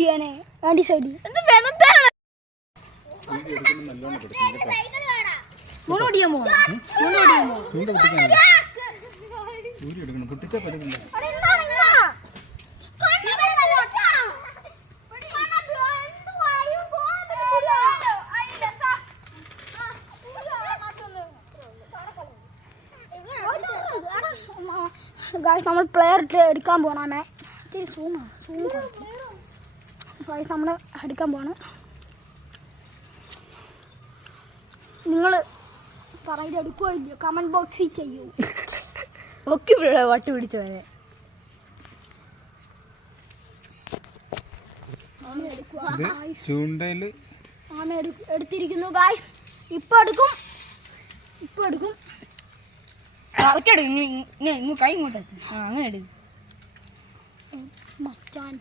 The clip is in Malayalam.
കിട്ടിയാനെ വണ്ടി സൈഡിൽ നമ്മൾ പ്ലെയർ എടുക്കാൻ പോണേ നമ്മൾ എടുക്കാൻ പോണ്. നിങ്ങൾ പറയുന്നത് എടുക്കുകയോ ഇല്ലയോ കമന്റ് ബോക്സിൽ ചെയ്യൂ. ഒക്കെ വട്ട് പിടിച്ചോനെ എടുത്തിരിക്കുന്നു ഗായ്സ്. ഇപ്പൊ എടുക്കും കൈ ഇങ്ങോട്ട് അങ്ങനെ എടുക്കും. മച്ചാൻ